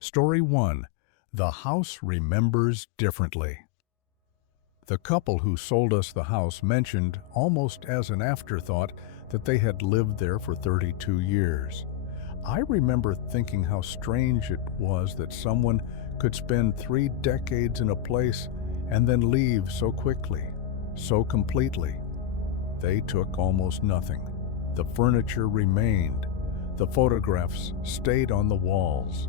Story 1. The House Remembers Differently. The couple who sold us the house mentioned, almost as an afterthought, that they had lived there for 32 years. I remember thinking how strange it was that someone could spend 3 decades in a place and then leave so quickly, so completely. They took almost nothing. The furniture remained. The photographs stayed on the walls.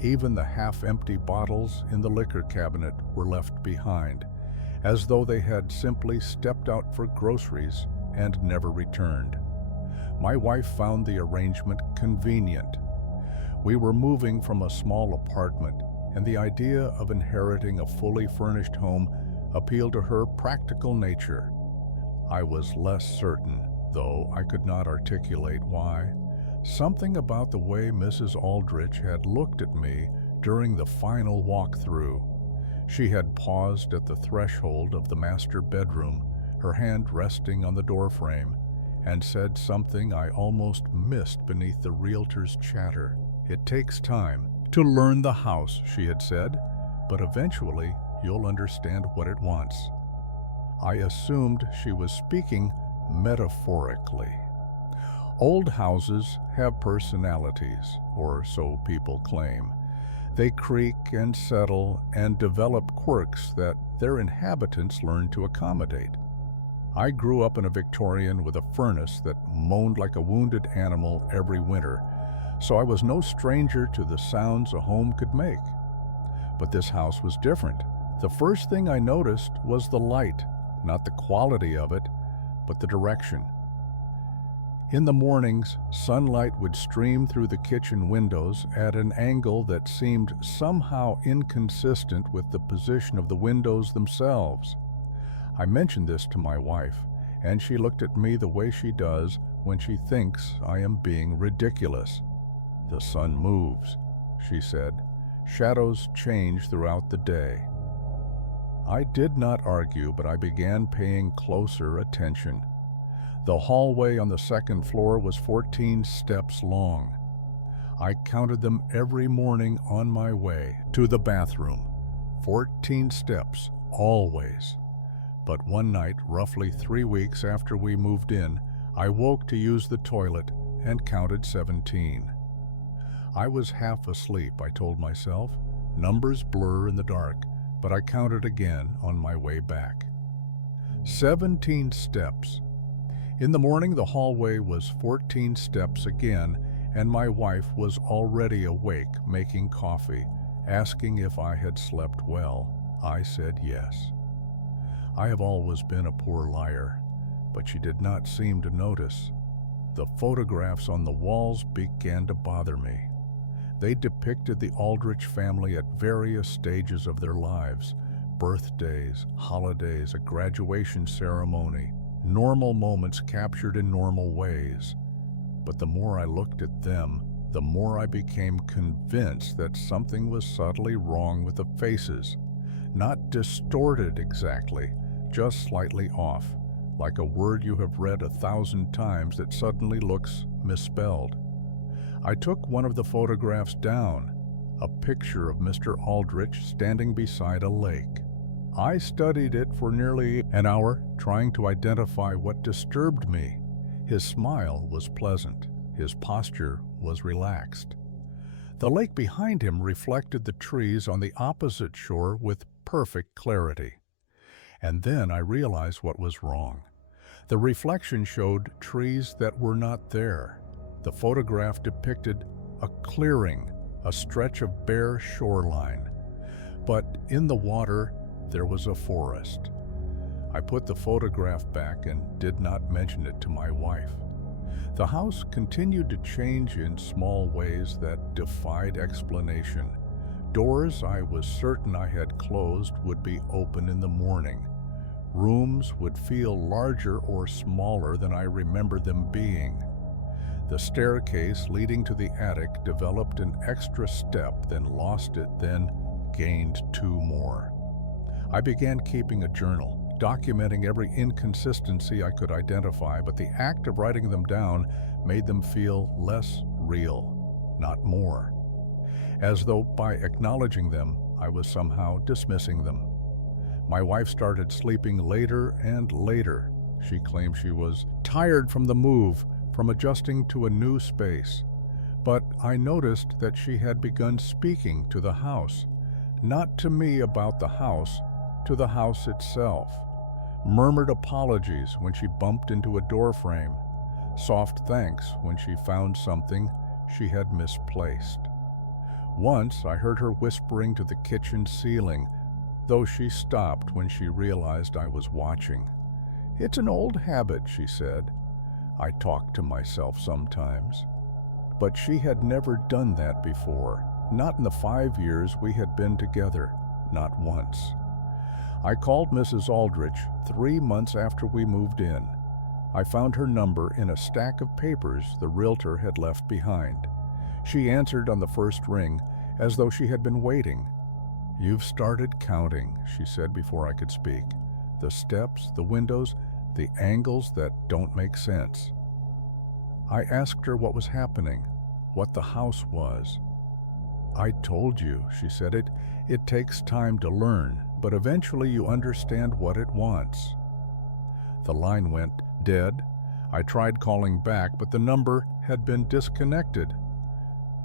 Even the half-empty bottles in the liquor cabinet were left behind, as though they had simply stepped out for groceries and never returned. My wife found the arrangement convenient. We were moving from a small apartment, and the idea of inheriting a fully furnished home appealed to her practical nature. I was less certain, though I could not articulate why. Something about the way Mrs. Aldrich had looked at me during the final walk-through. She had paused at the threshold of the master bedroom, her hand resting on the doorframe, and said something I almost missed beneath the realtor's chatter. "It takes time to learn the house," she had said, "but eventually you'll understand what it wants." I assumed she was speaking metaphorically. Old houses have personalities, or so people claim. They creak and settle and develop quirks that their inhabitants learn to accommodate. I grew up in a Victorian with a furnace that moaned like a wounded animal every winter, so I was no stranger to the sounds a home could make. But this house was different. The first thing I noticed was the light, not the quality of it, but the direction. In the mornings, sunlight would stream through the kitchen windows at an angle that seemed somehow inconsistent with the position of the windows themselves. I mentioned this to my wife, and she looked at me the way she does when she thinks I am being ridiculous. "The sun moves," she said. "Shadows change throughout the day." I did not argue, but I began paying closer attention. The hallway on the second floor was 14 steps long. I counted them every morning on my way to the bathroom. 14 steps, always. But one night, roughly 3 weeks after we moved in, I woke to use the toilet and counted 17. I was half asleep, I told myself. Numbers blur in the dark, but I counted again on my way back. 17 steps. In the morning, the hallway was 14 steps again, and my wife was already awake, making coffee, asking if I had slept well. I said yes. I have always been a poor liar, but she did not seem to notice. The photographs on the walls began to bother me. They depicted the Aldrich family at various stages of their lives: birthdays, holidays, a graduation ceremony, normal moments captured in normal ways. But the more I looked at them, the more I became convinced that something was subtly wrong with the faces. Not distorted exactly, just slightly off, like a word you have read 1,000 times that suddenly looks misspelled. I took one of the photographs down, a picture of Mr. Aldrich standing beside a lake. I studied it for nearly an hour, trying to identify what disturbed me. His smile was pleasant. His posture was relaxed. The lake behind him reflected the trees on the opposite shore with perfect clarity. And then I realized what was wrong. The reflection showed trees that were not there. The photograph depicted a clearing, a stretch of bare shoreline. But in the water, there was a forest. I put the photograph back and did not mention it to my wife. The house continued to change in small ways that defied explanation. Doors I was certain I had closed would be open in the morning. Rooms would feel larger or smaller than I remember them being. The staircase leading to the attic developed an extra step, then lost it, then gained 2 more. I began keeping a journal, documenting every inconsistency I could identify, but the act of writing them down made them feel less real, not more. as though by acknowledging them, I was somehow dismissing them. My wife started sleeping later and later. She claimed she was tired from the move, from adjusting to a new space. But I noticed that she had begun speaking to the house, not to me about the house, to the house itself. Murmured apologies when she bumped into a doorframe, soft thanks when she found something she had misplaced. Once I heard her whispering to the kitchen ceiling, though she stopped when she realized I was watching. "It's an old habit," she said. I talked to myself sometimes. But she had never done that before, not in the 5 years we had been together, not once. I called Mrs. Aldrich 3 months after we moved in. I found her number in a stack of papers the realtor had left behind. She answered on the first ring, as though she had been waiting. "You've started counting," she said before I could speak. "The steps, the windows, the angles that don't make sense." I asked her what was happening, what the house was. "I told you," she said, it takes time to learn, but eventually you understand what it wants." The line went dead. I tried calling back, but the number had been disconnected.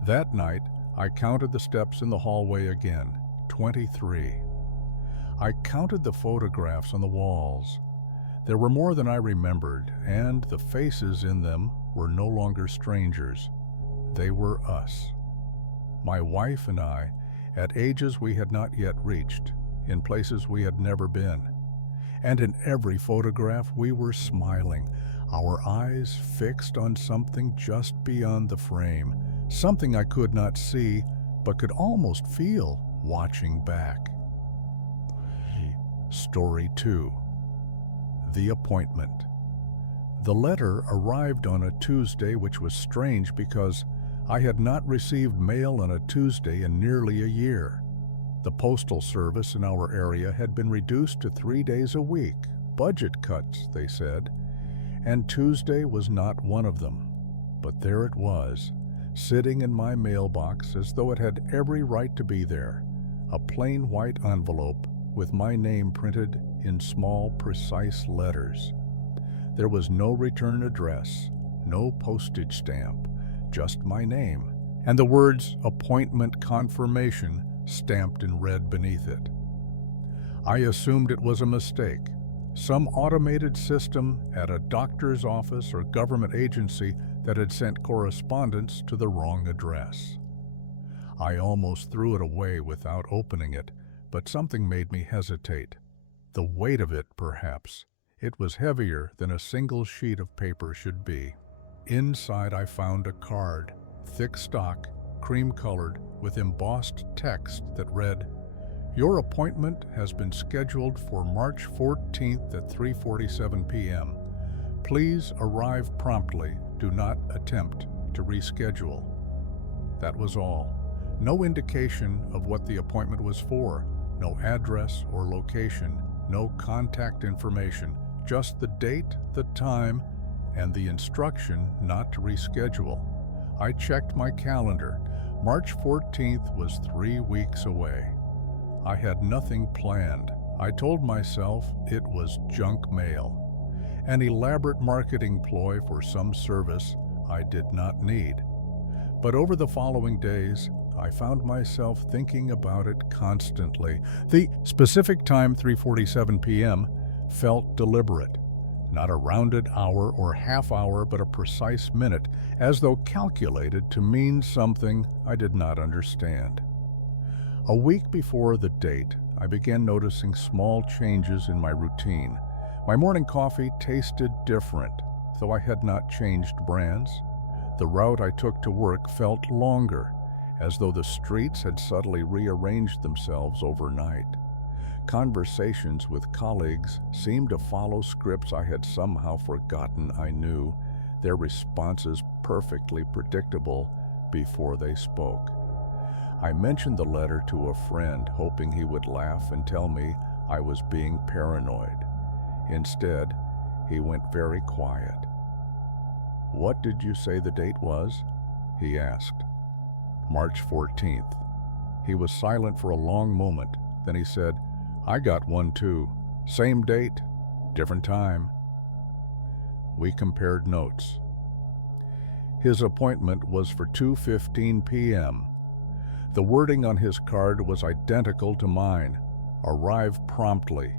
That night, I counted the steps in the hallway again, 23. I counted the photographs on the walls. There were more than I remembered, and the faces in them were no longer strangers. They were us. My wife and I, at ages we had not yet reached, in places we had never been. And in every photograph we were smiling, our eyes fixed on something just beyond the frame, something I could not see, but could almost feel watching back. Story 2. The Appointment. The letter arrived on a Tuesday, which was strange because I had not received mail on a Tuesday in nearly a year. The postal service in our area had been reduced to 3 days a week, budget cuts, they said, and Tuesday was not one of them. But there it was, sitting in my mailbox as though it had every right to be there, a plain white envelope with my name printed in small, precise letters. There was no return address, no postage stamp, just my name, and the words "appointment confirmation" stamped in red beneath it. I assumed it was a mistake, some automated system at a doctor's office or government agency that had sent correspondence to the wrong address. I almost threw it away without opening it, but something made me hesitate. The weight of it, perhaps. It was heavier than a single sheet of paper should be. Inside I found a card, thick stock, cream-colored, with embossed text that read, "Your appointment has been scheduled for March 14th at 3:47 p.m. Please arrive promptly. Do not attempt to reschedule." That was all. No indication of what the appointment was for, no address or location, no contact information, just the date, the time, and the instruction not to reschedule. I checked my calendar. March 14th was 3 weeks away. I had nothing planned. I told myself it was junk mail, an elaborate marketing ploy for some service I did not need. But over the following days, I found myself thinking about it constantly. The specific time, 3:47 p.m., felt deliberate. Not a rounded hour or half hour, but a precise minute, as though calculated to mean something I did not understand. A week before the date, I began noticing small changes in my routine. My morning coffee tasted different, though I had not changed brands. The route I took to work felt longer, as though the streets had subtly rearranged themselves overnight. Conversations with colleagues seemed to follow scripts I had somehow forgotten I knew, their responses perfectly predictable before they spoke. I mentioned the letter to a friend, hoping he would laugh and tell me I was being paranoid. Instead, he went very quiet. "What did you say the date was?" he asked. March 14th. He was silent for a long moment. Then he said, "I got one too. Same date, different time." We compared notes. His appointment was for 2:15 p.m. The wording on his card was identical to mine. "Arrive promptly.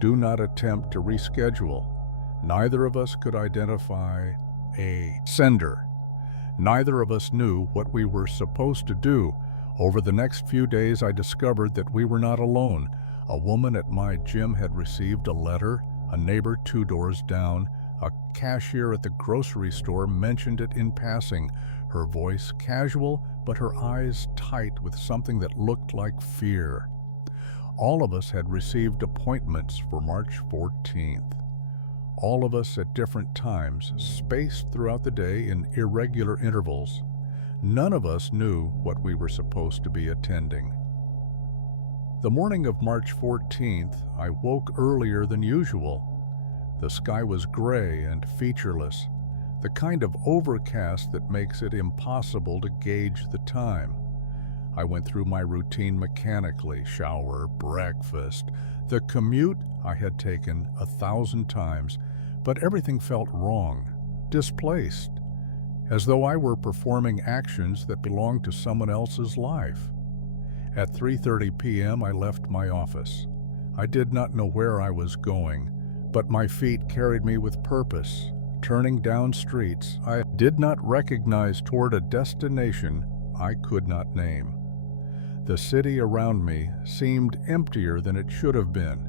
Do not attempt to reschedule." Neither of us could identify a sender. Neither of us knew what we were supposed to do. Over the next few days, I discovered that we were not alone. A woman at my gym had received a letter, a neighbor 2 doors down, a cashier at the grocery store mentioned it in passing, her voice casual, but her eyes tight with something that looked like fear. All of us had received appointments for March 14th. All of us at different times, spaced throughout the day in irregular intervals. None of us knew what we were supposed to be attending. The morning of March 14th, I woke earlier than usual. The sky was gray and featureless, the kind of overcast that makes it impossible to gauge the time. I went through my routine mechanically: shower, breakfast, the commute I had taken 1,000 times, but everything felt wrong, displaced, as though I were performing actions that belonged to someone else's life. At 3:30 p.m. I left my office. I did not know where I was going, but my feet carried me with purpose, turning down streets I did not recognize toward a destination I could not name. The city around me seemed emptier than it should have been.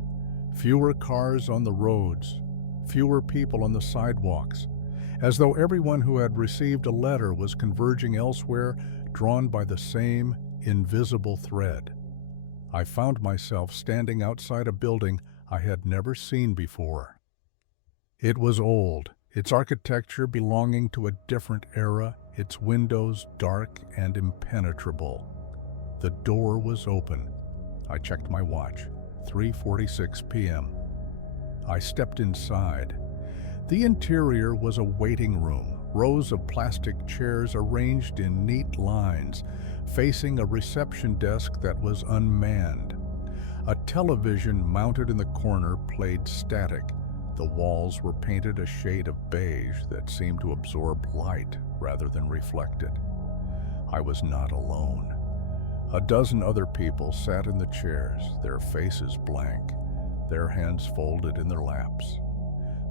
Fewer cars on the roads, fewer people on the sidewalks, as though everyone who had received a letter was converging elsewhere, drawn by the same invisible thread. I found myself standing outside a building I had never seen before. It was old, its architecture belonging to a different era, its windows dark and impenetrable. The door was open. I checked my watch, 3:46 p.m. I stepped inside. The interior was a waiting room, rows of plastic chairs arranged in neat lines, facing a reception desk that was unmanned. A television mounted in the corner played static. The walls were painted a shade of beige that seemed to absorb light rather than reflect it. I was not alone. A dozen other people sat in the chairs, their faces blank, their hands folded in their laps.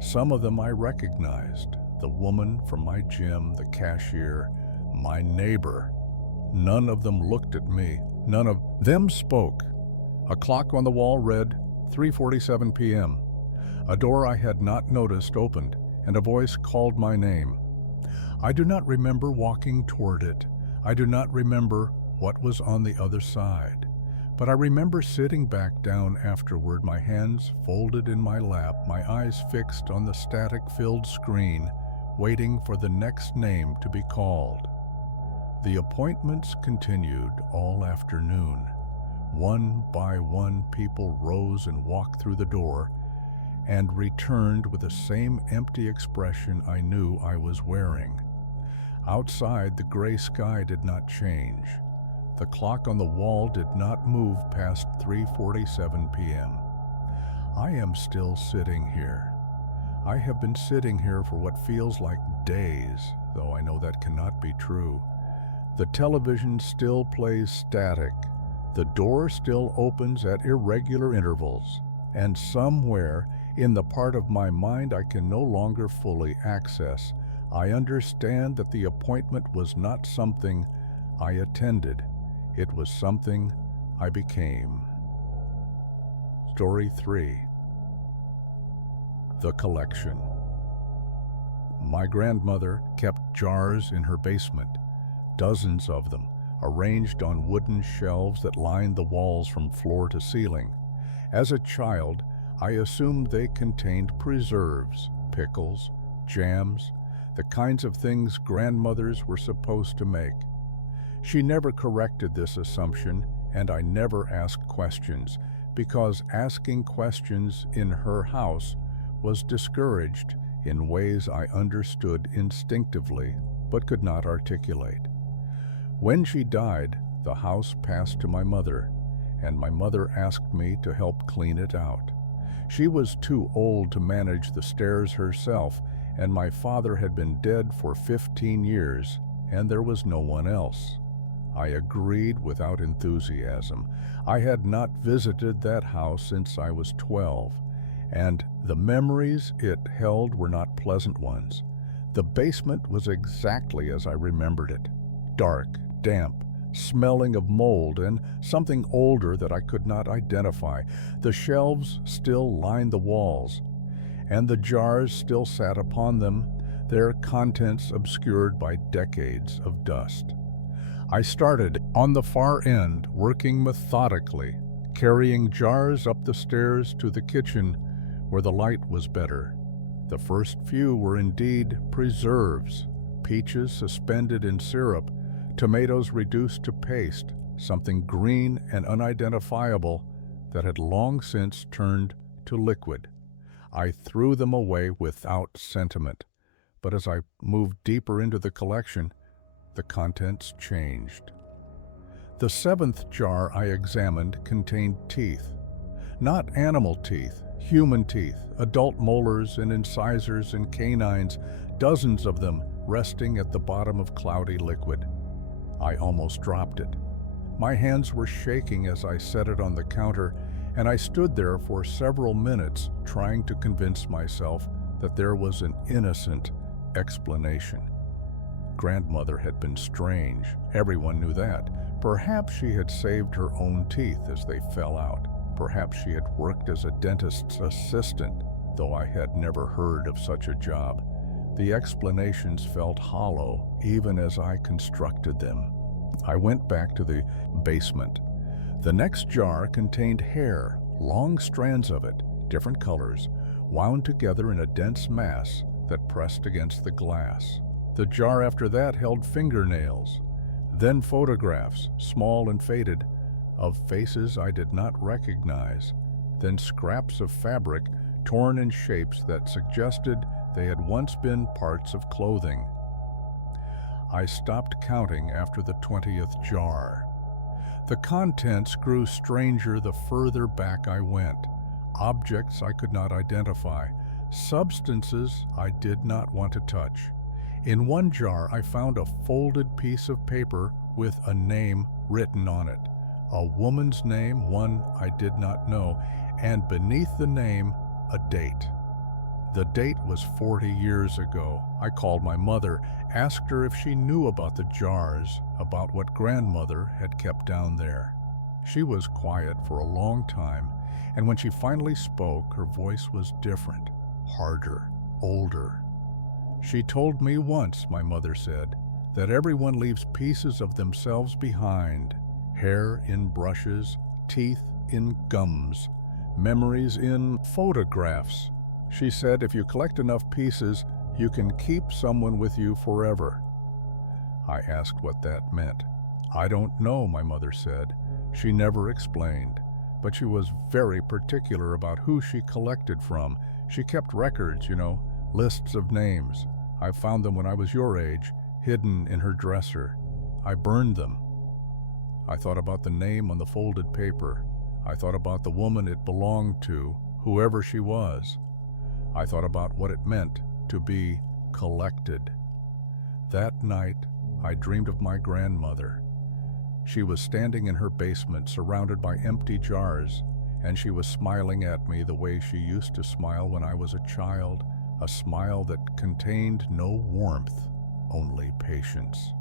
Some of them I recognized: the woman from my gym, the cashier, my neighbor. None of them looked at me. None of them spoke. A clock on the wall read 3:47 p.m. A door I had not noticed opened, and a voice called my name. I do not remember walking toward it. I do not remember what was on the other side. But I remember sitting back down afterward, my hands folded in my lap, my eyes fixed on the static-filled screen, waiting for the next name to be called. The appointments continued all afternoon. One by one, people rose and walked through the door and returned with the same empty expression I knew I was wearing. Outside, the gray sky did not change. The clock on the wall did not move past 3:47 p.m. I am still sitting here. I have been sitting here for what feels like days, though I know that cannot be true. The television still plays static. The door still opens at irregular intervals. And somewhere in the part of my mind I can no longer fully access, I understand that the appointment was not something I attended. It was something I became. Story 3. The Collection. My grandmother kept jars in her basement, dozens of them, arranged on wooden shelves that lined the walls from floor to ceiling. As a child, I assumed they contained preserves, pickles, jams, the kinds of things grandmothers were supposed to make. She never corrected this assumption, and I never asked questions, because asking questions in her house was discouraged in ways I understood instinctively but could not articulate. When she died, the house passed to my mother, and my mother asked me to help clean it out. She was too old to manage the stairs herself, and my father had been dead for 15 years, and there was no one else. I agreed without enthusiasm. I had not visited that house since I was 12, and the memories it held were not pleasant ones. The basement was exactly as I remembered it: dark, damp, smelling of mold and something older that I could not identify. The shelves still lined the walls, and the jars still sat upon them, their contents obscured by decades of dust. I started on the far end, working methodically, carrying jars up the stairs to the kitchen where the light was better. The first few were indeed preserves: peaches suspended in syrup, tomatoes reduced to paste, something green and unidentifiable that had long since turned to liquid. I threw them away without sentiment, but as I moved deeper into the collection, the contents changed. The seventh jar I examined contained teeth. Not animal teeth, human teeth, adult molars and incisors and canines, dozens of them resting at the bottom of cloudy liquid. I almost dropped it. My hands were shaking as I set it on the counter, and I stood there for several minutes trying to convince myself that there was an innocent explanation. Grandmother had been strange. Everyone knew that. Perhaps she had saved her own teeth as they fell out. Perhaps she had worked as a dentist's assistant, though I had never heard of such a job. The explanations felt hollow, even as I constructed them. I went back to the basement. The next jar contained hair, long strands of it, different colors, wound together in a dense mass that pressed against the glass. The jar after that held fingernails, then photographs, small and faded, of faces I did not recognize, then scraps of fabric torn in shapes that suggested they had once been parts of clothing. I stopped counting after the 20th jar. The contents grew stranger the further back I went. Objects I could not identify, substances I did not want to touch. In one jar, I found a folded piece of paper with a name written on it. A woman's name, one I did not know, and beneath the name, a date. The date was 40 years ago. I called my mother, asked her if she knew about the jars, about what grandmother had kept down there. She was quiet for a long time, and when she finally spoke, her voice was different, harder, older. She told me once, my mother said, that everyone leaves pieces of themselves behind: hair in brushes, teeth in gums, memories in photographs. She said if you collect enough pieces, you can keep someone with you forever. I asked what that meant. I don't know, my mother said. She never explained, but she was very particular about who she collected from. She kept records, lists of names. I found them when I was your age, hidden in her dresser. I burned them. I thought about the name on the folded paper. I thought about the woman it belonged to, whoever she was. I thought about what it meant to be collected. That night, I dreamed of my grandmother. She was standing in her basement, surrounded by empty jars, and she was smiling at me the way she used to smile when I was a child, a smile that contained no warmth, only patience.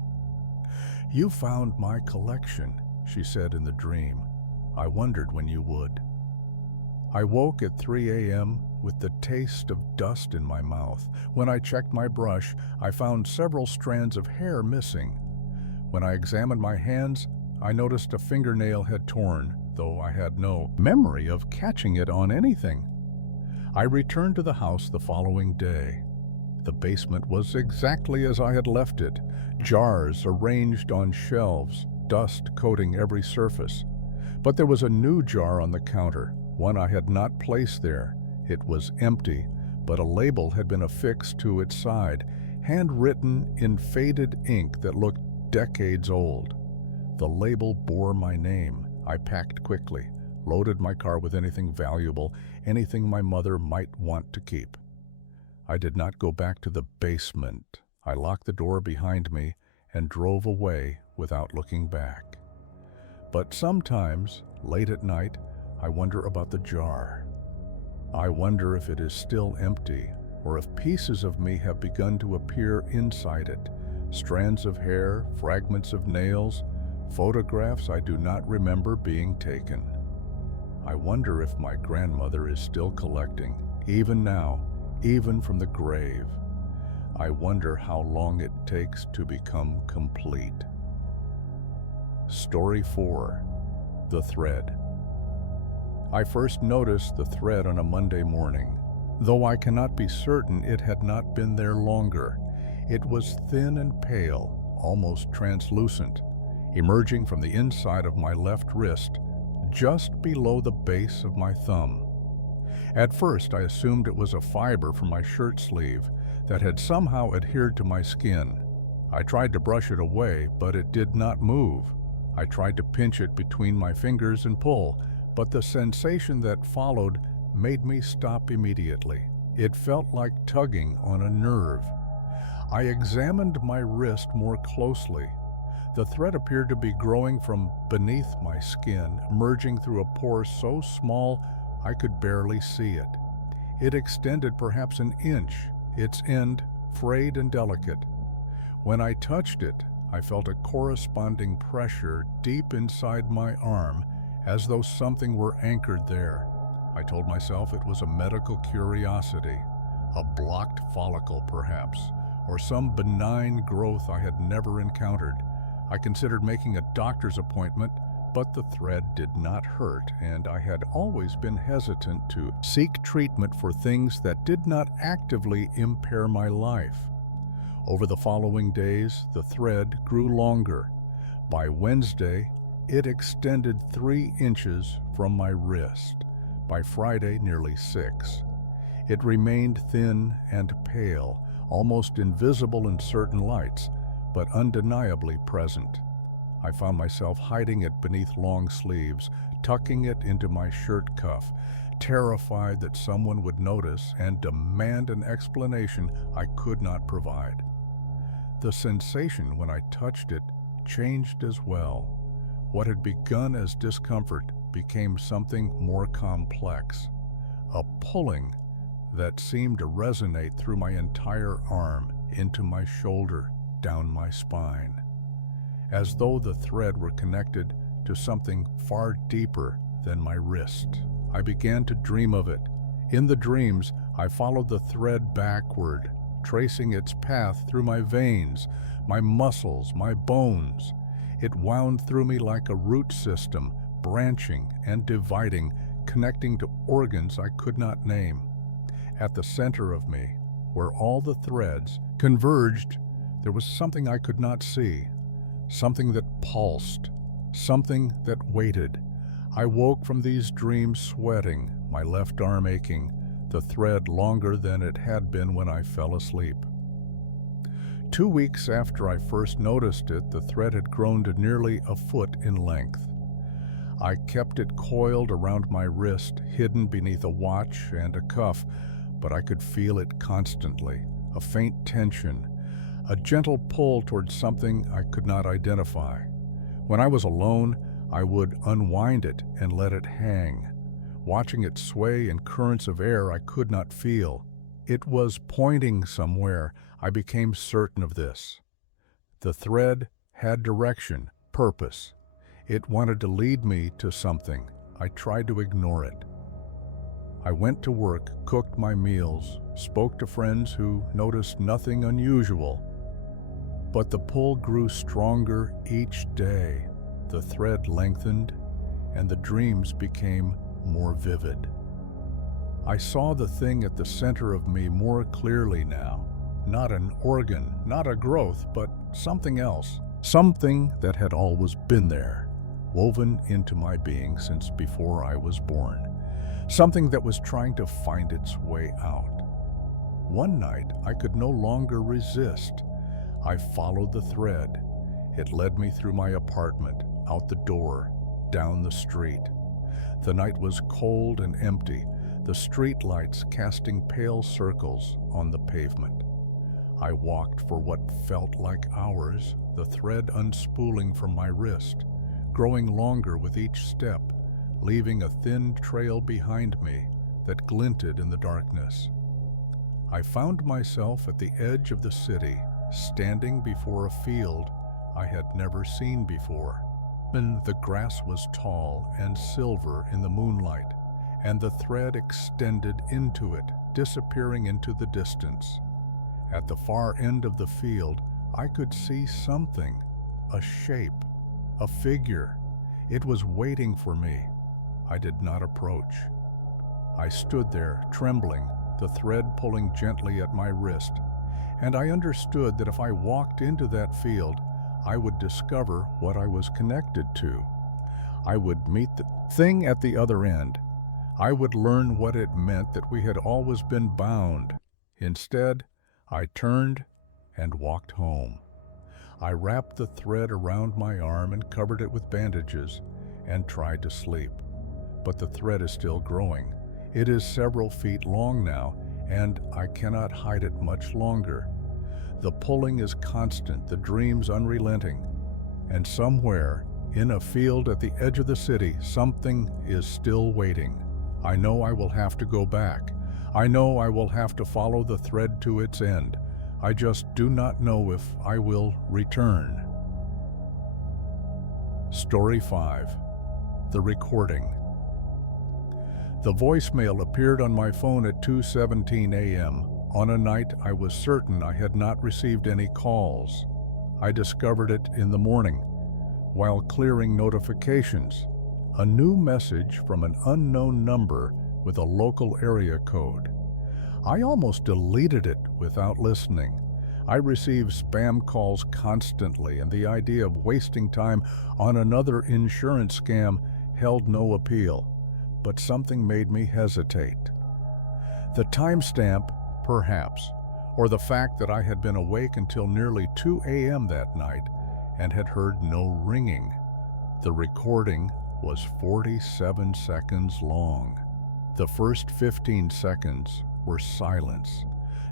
"You found my collection," she said in the dream. "I wondered when you would." I woke at 3 a.m. with the taste of dust in my mouth. When I checked my brush, I found several strands of hair missing. When I examined my hands, I noticed a fingernail had torn, though I had no memory of catching it on anything. I returned to the house the following day. The basement was exactly as I had left it, jars arranged on shelves, dust coating every surface. But there was a new jar on the counter, one I had not placed there. It was empty, but a label had been affixed to its side, handwritten in faded ink that looked decades old. The label bore my name. I packed quickly, loaded my car with anything valuable, anything my mother might want to keep. I did not go back to the basement. I locked the door behind me and drove away without looking back. But sometimes, late at night, I wonder about the jar. I wonder if it is still empty, or if pieces of me have begun to appear inside it. Strands of hair, fragments of nails, photographs I do not remember being taken. I wonder if my grandmother is still collecting, even now, even from the grave. I wonder how long it takes to become complete. Story 4. The Thread. I first noticed the thread on a Monday morning, though I cannot be certain it had not been there longer. It was thin and pale, almost translucent, emerging from the inside of my left wrist, just below the base of my thumb. At first, I assumed it was a fiber from my shirt sleeve that had somehow adhered to my skin. I tried to brush it away, but it did not move. I tried to pinch it between my fingers and pull, but the sensation that followed made me stop immediately. It felt like tugging on a nerve. I examined my wrist more closely. The thread appeared to be growing from beneath my skin, merging through a pore so small I could barely see it. It extended perhaps an inch, its end frayed and delicate. When I touched it, I felt a corresponding pressure deep inside my arm, as though something were anchored there. I told myself it was a medical curiosity, a blocked follicle perhaps, or some benign growth I had never encountered. I considered making a doctor's appointment, but the thread did not hurt, and I had always been hesitant to seek treatment for things that did not actively impair my life. Over the following days, the thread grew longer. By Wednesday, it extended 3 inches from my wrist. By Friday, nearly 6. It remained thin and pale, almost invisible in certain lights, but undeniably present. I found myself hiding it beneath long sleeves, tucking it into my shirt cuff, terrified that someone would notice and demand an explanation I could not provide. The sensation when I touched it changed as well. What had begun as discomfort became something more complex, a pulling that seemed to resonate through my entire arm, into my shoulder, down my spine, as though the thread were connected to something far deeper than my wrist. I began to dream of it. In the dreams, I followed the thread backward, tracing its path through my veins, my muscles, my bones. It wound through me like a root system, branching and dividing, connecting to organs I could not name. At the center of me, where all the threads converged, there was something I could not see, something that pulsed, something that waited. I woke from these dreams sweating, my left arm aching, the thread longer than it had been when I fell asleep. 2 weeks after I first noticed it, the thread had grown to nearly a foot in length. I kept it coiled around my wrist, hidden beneath a watch and a cuff, but I could feel it constantly, a faint tension, a gentle pull towards something I could not identify. When I was alone, I would unwind it and let it hang, watching it sway in currents of air I could not feel. It was pointing somewhere. I became certain of this. The thread had direction, purpose. It wanted to lead me to something. I tried to ignore it. I went to work, cooked my meals, spoke to friends who noticed nothing unusual. But the pull grew stronger each day. The thread lengthened, and the dreams became more vivid. I saw the thing at the center of me more clearly now. Not an organ, not a growth, but something else. Something that had always been there, woven into my being since before I was born. Something that was trying to find its way out. One night, I could no longer resist. I followed the thread. It led me through my apartment, out the door, down the street. The night was cold and empty, the street lights casting pale circles on the pavement. I walked for what felt like hours, the thread unspooling from my wrist, growing longer with each step, leaving a thin trail behind me that glinted in the darkness. I found myself at the edge of the city, standing before a field I had never seen before. And the grass was tall and silver in the moonlight, and the thread extended into it, disappearing into the distance. At the far end of the field, I could see something, a shape, a figure. It was waiting for me. I did not approach. I stood there, trembling, the thread pulling gently at my wrist, and I understood that if I walked into that field, I would discover what I was connected to. I would meet the thing at the other end. I would learn what it meant that we had always been bound. Instead, I turned and walked home. I wrapped the thread around my arm and covered it with bandages and tried to sleep. But the thread is still growing. It is several feet long now, and I cannot hide it much longer. The pulling is constant, the dreams unrelenting. And somewhere, in a field at the edge of the city, something is still waiting. I know I will have to go back. I know I will have to follow the thread to its end. I just do not know if I will return. Story 5. The Recording. The voicemail appeared on my phone at 2:17 a.m. on a night I was certain I had not received any calls. I discovered it in the morning, while clearing notifications. A new message from an unknown number with a local area code. I almost deleted it without listening. I receive spam calls constantly, and the idea of wasting time on another insurance scam held no appeal. But something made me hesitate. The timestamp, perhaps, or the fact that I had been awake until nearly 2 a.m. that night and had heard no ringing. The recording was 47 seconds long. The first 15 seconds were silence.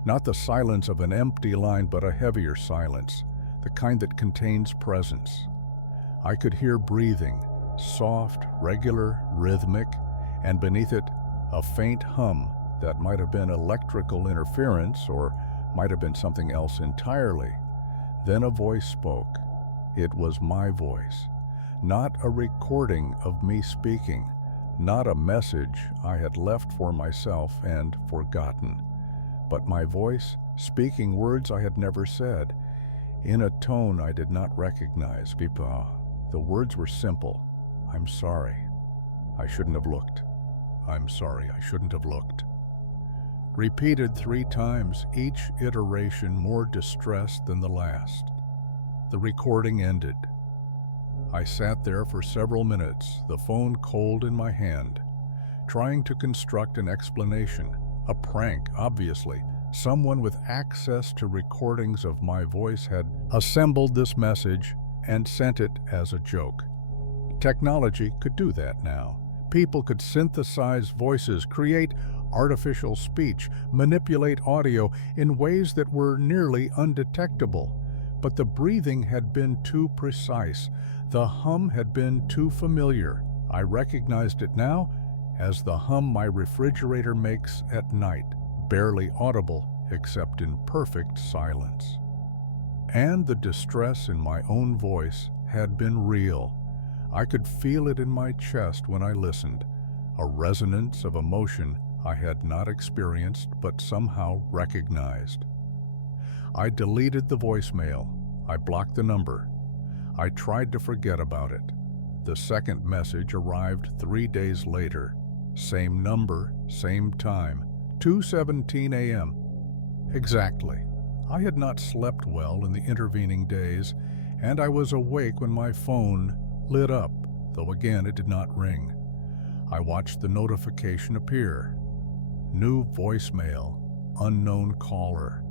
Not the silence of an empty line, but a heavier silence, the kind that contains presence. I could hear breathing, soft, regular, rhythmic, and beneath it, a faint hum that might have been electrical interference or might have been something else entirely. Then a voice spoke. It was my voice, not a recording of me speaking, not a message I had left for myself and forgotten, but my voice speaking words I had never said, in a tone I did not recognize. The words were simple. I'm sorry. I shouldn't have looked. I'm sorry, I shouldn't have looked. Repeated 3 times, each iteration more distressed than the last. The recording ended. I sat there for several minutes, the phone cold in my hand, trying to construct an explanation. A prank, obviously. Someone with access to recordings of my voice had assembled this message and sent it as a joke. Technology could do that now. People could synthesize voices, create artificial speech, manipulate audio in ways that were nearly undetectable. But the breathing had been too precise. The hum had been too familiar. I recognized it now as the hum my refrigerator makes at night, barely audible except in perfect silence. And the distress in my own voice had been real. I could feel it in my chest when I listened, a resonance of emotion I had not experienced but somehow recognized. I deleted the voicemail. I blocked the number. I tried to forget about it. The second message arrived 3 days later. Same number, same time, 2:17 a.m. Exactly. I had not slept well in the intervening days, and I was awake when my phone lit up, though again it did not ring. I watched the notification appear. New voicemail, unknown caller.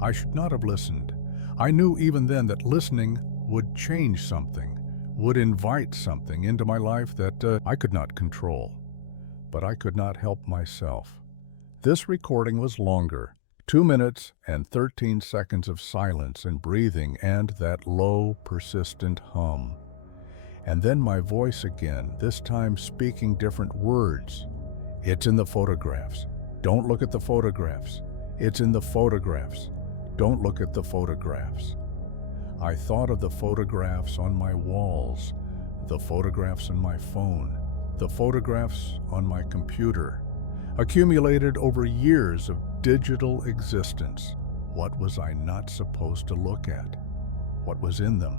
I should not have listened. I knew even then that listening would change something, would invite something into my life that I could not control. But I could not help myself. This recording was longer, 2 minutes and 13 seconds of silence and breathing and that low, persistent hum. And then my voice again, this time speaking different words. It's in the photographs. Don't look at the photographs. It's in the photographs. Don't look at the photographs. I thought of the photographs on my walls, the photographs on my phone, the photographs on my computer, accumulated over years of digital existence. What was I not supposed to look at? What was in them?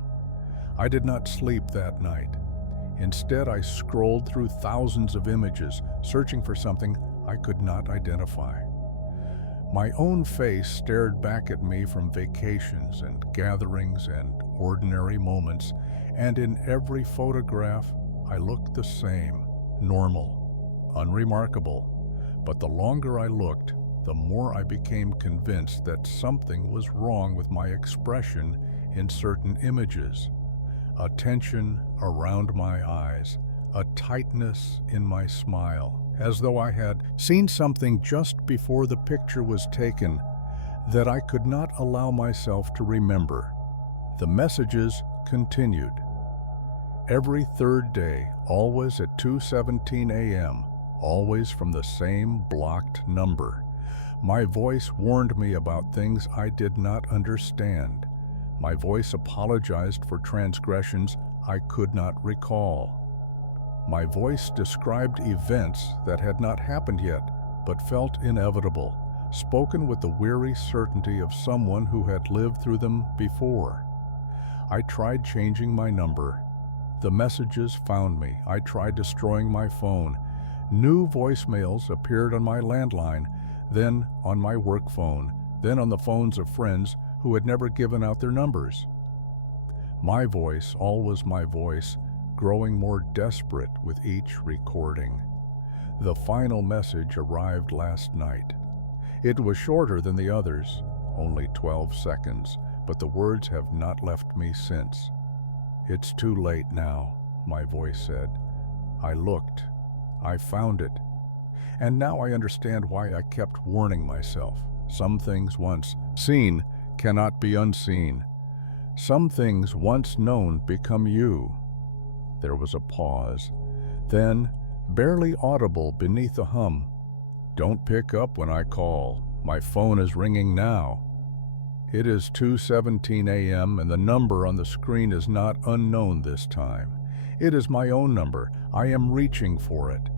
I did not sleep that night. Instead, I scrolled through thousands of images, searching for something I could not identify. My own face stared back at me from vacations and gatherings and ordinary moments, and in every photograph, I looked the same, normal, unremarkable. But the longer I looked, the more I became convinced that something was wrong with my expression in certain images. A tension around my eyes, a tightness in my smile, as though I had seen something just before the picture was taken that I could not allow myself to remember. The messages continued. Every third day, always at 2:17 a.m., always from the same blocked number. My voice warned me about things I did not understand. My voice apologized for transgressions I could not recall. My voice described events that had not happened yet, but felt inevitable, spoken with the weary certainty of someone who had lived through them before. I tried changing my number. The messages found me. I tried destroying my phone. New voicemails appeared on my landline, then on my work phone, then on the phones of friends who had never given out their numbers. My voice, always my voice, growing more desperate with each recording. The final message arrived last night. It was shorter than the others, only 12 seconds, but the words have not left me since. It's too late now, my voice said. I looked. I found it. And now I understand why I kept warning myself. Some things once seen cannot be unseen. Some things once known become you. There was a pause. Then, barely audible beneath the hum, "Don't pick up when I call. My phone is ringing now." It is 2:17 a.m. and the number on the screen is not unknown this time. It is my own number. I am reaching for it.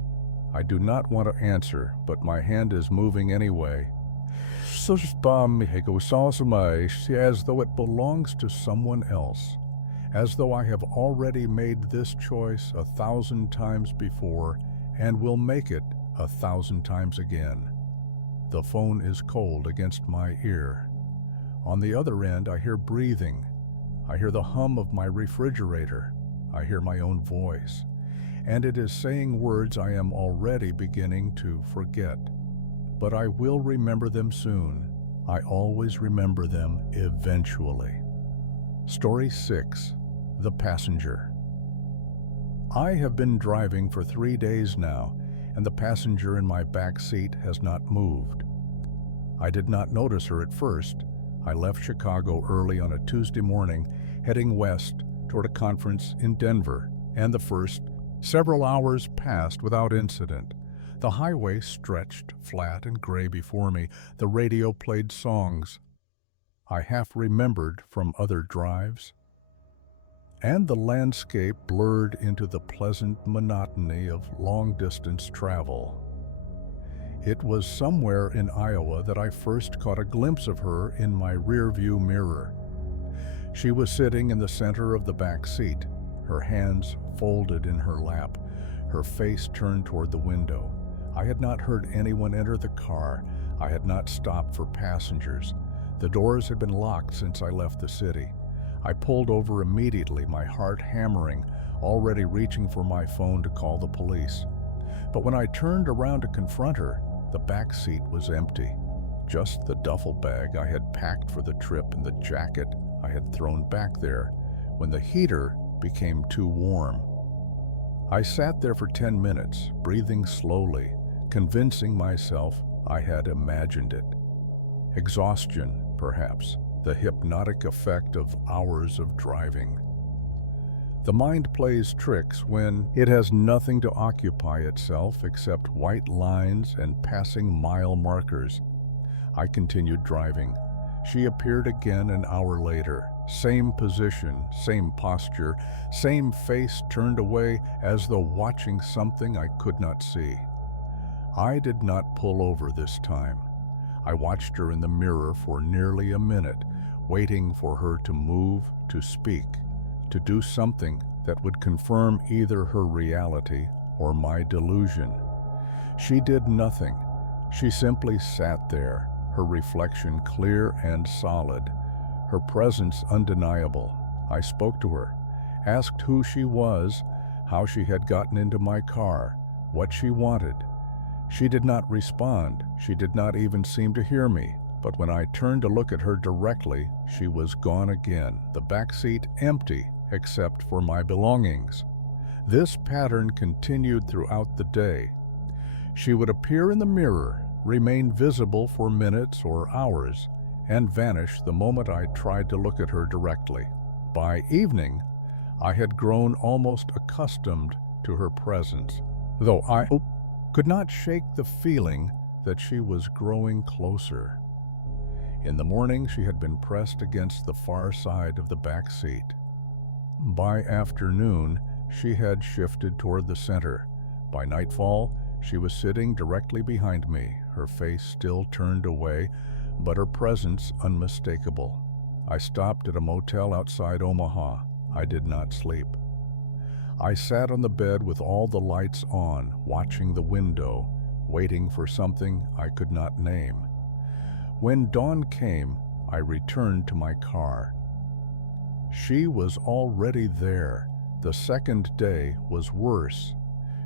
I do not want to answer, but my hand is moving anyway. As though it belongs to someone else. As though I have already made this choice 1,000 times before and will make it 1,000 times again. The phone is cold against my ear. On the other end, I hear breathing. I hear the hum of my refrigerator. I hear my own voice. And it is saying words I am already beginning to forget. But I will remember them soon. I always remember them eventually. Story 6. The Passenger. I have been driving for 3 days now, and the passenger in my back seat has not moved. I did not notice her at first. I left Chicago early on a Tuesday morning, heading west toward a conference in Denver, and the first several hours passed without incident. The highway stretched flat and gray before me. The radio played songs I half remembered from other drives, and the landscape blurred into the pleasant monotony of long-distance travel. It was somewhere in Iowa that I first caught a glimpse of her in my rearview mirror. She was sitting in the center of the back seat, her hands folded in her lap, her face turned toward the window. I had not heard anyone enter the car. I had not stopped for passengers. The doors had been locked since I left the city. I pulled over immediately, my heart hammering, already reaching for my phone to call the police. But when I turned around to confront her, the back seat was empty. Just the duffel bag I had packed for the trip and the jacket I had thrown back there, when the heater became too warm. I sat there for 10 minutes, breathing slowly, convincing myself I had imagined it. Exhaustion, perhaps, the hypnotic effect of hours of driving. The mind plays tricks when it has nothing to occupy itself except white lines and passing mile markers. I continued driving. She appeared again an hour later. Same position, same posture, same face turned away as though watching something I could not see. I did not pull over this time. I watched her in the mirror for nearly a minute, waiting for her to move, to speak, to do something that would confirm either her reality or my delusion. She did nothing. She simply sat there, her reflection clear and solid, her presence undeniable. I spoke to her, asked who she was, how she had gotten into my car, what she wanted. She did not respond. She did not even seem to hear me. But when I turned to look at her directly, she was gone again, the back seat empty except for my belongings. This pattern continued throughout the day. She would appear in the mirror, remain visible for minutes or hours, and vanish the moment I tried to look at her directly. By evening, I had grown almost accustomed to her presence, though I could not shake the feeling that she was growing closer. In the morning, she had been pressed against the far side of the back seat. By afternoon, she had shifted toward the center. By nightfall, she was sitting directly behind me, her face still turned away, but her presence unmistakable. I stopped at a motel outside Omaha. I did not sleep. I sat on the bed with all the lights on, watching the window, waiting for something I could not name. When dawn came, I returned to my car. She was already there. The second day was worse.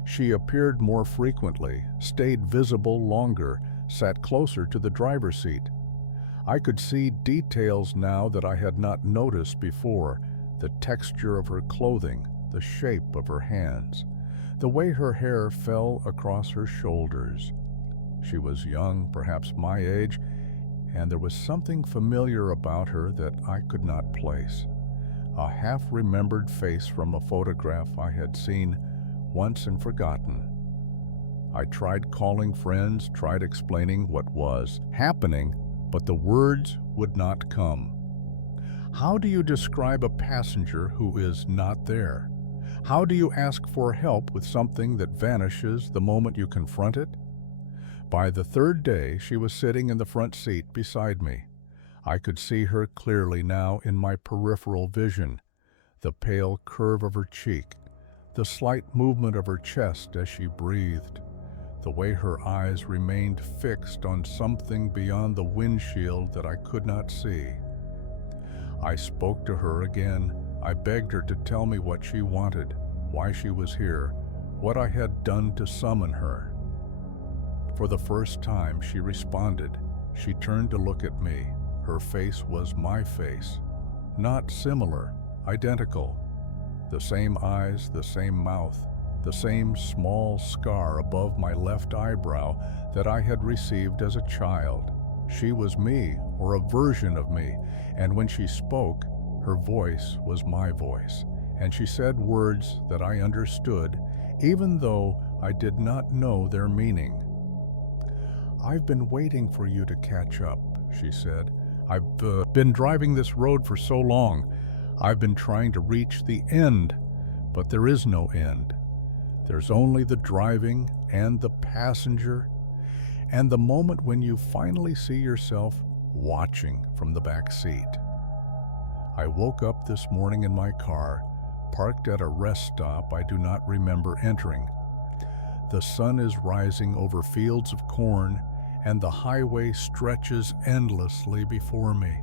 She appeared more frequently, stayed visible longer, sat closer to the driver's seat. I could see details now that I had not noticed before, the texture of her clothing, the shape of her hands, the way her hair fell across her shoulders. She was young, perhaps my age, and there was something familiar about her that I could not place. A half-remembered face from a photograph I had seen once and forgotten. I tried calling friends, tried explaining what was happening, but the words would not come. How do you describe a passenger who is not there? How do you ask for help with something that vanishes the moment you confront it? By the third day, she was sitting in the front seat beside me. I could see her clearly now in my peripheral vision, the pale curve of her cheek, the slight movement of her chest as she breathed, the way her eyes remained fixed on something beyond the windshield that I could not see. I spoke to her again. I begged her to tell me what she wanted, why she was here, what I had done to summon her. For the first time, she responded. She turned to look at me. Her face was my face. Not similar, identical. The same eyes, the same mouth, the same small scar above my left eyebrow that I had received as a child. She was me, or a version of me, and when she spoke, her voice was my voice, and she said words that I understood, even though I did not know their meaning. "I've been waiting for you to catch up," she said. "I've been driving this road for so long. I've been trying to reach the end, but there is no end. There's only the driving and the passenger, and the moment when you finally see yourself watching from the back seat." I woke up this morning in my car, parked at a rest stop I do not remember entering. The sun is rising over fields of corn, and the highway stretches endlessly before me.